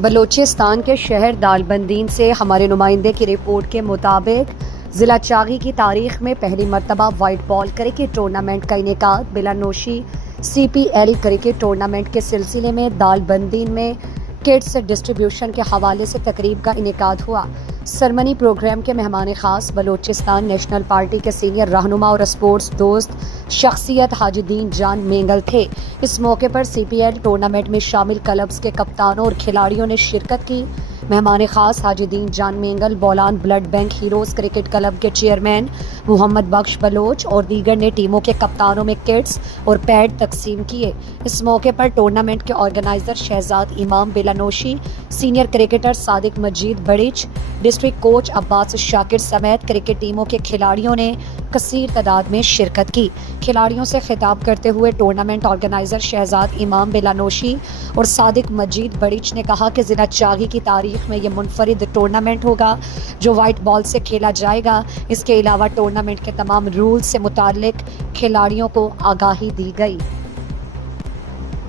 بلوچستان کے شہر دالبندین سے ہمارے نمائندے کی رپورٹ کے مطابق ضلع چاغی کی تاریخ میں پہلی مرتبہ وائٹ بال کرکٹ ٹورنامنٹ کا انعقاد بلانوشی CPL کرکٹ ٹورنامنٹ کے سلسلے میں دالبندین میں کٹس ڈسٹریبیوشن کے حوالے سے تقریب کا انعقاد ہوا۔ سرمنی پروگرام کے مہمان خاص بلوچستان نیشنل پارٹی کے سینئر رہنما اور اسپورٹس دوست شخصیت حاجی دین جان مینگل تھے۔ اس موقع پر CPL ٹورنامنٹ میں شامل کلبز کے کپتانوں اور کھلاڑیوں نے شرکت کی۔ مہمان خاص Haji Din Jan Mengal Bolan blood bank heroes cricket club کے چیئرمین محمد بخش بلوچ اور دیگر نے ٹیموں کے کپتانوں میں کٹس اور پیڈ تقسیم کیے۔ اس موقع پر ٹورنامنٹ کے آرگنائزر شہزاد امام بلانوشی، سینئر کرکٹر صادق مجید بڑچ، ڈسٹرکٹ کوچ عباس شاکر سمیت کرکٹ ٹیموں کے کھلاڑیوں نے کثیر تعداد میں شرکت کی۔ کھلاڑیوں سے خطاب کرتے ہوئے ٹورنامنٹ آرگنائزر شہزاد امام بلانوشی اور صادق مجید بڑچ نے کہا کہ ضلع چاغی کی تاریخ میں یہ منفرد ٹورنامنٹ ہوگا جو وائٹ بال سے کھیلا جائے گا۔ اس کے علاوہ ٹورنامنٹ کے تمام رولز سے متعلق کھلاڑیوں کو آگاہی دی گئی۔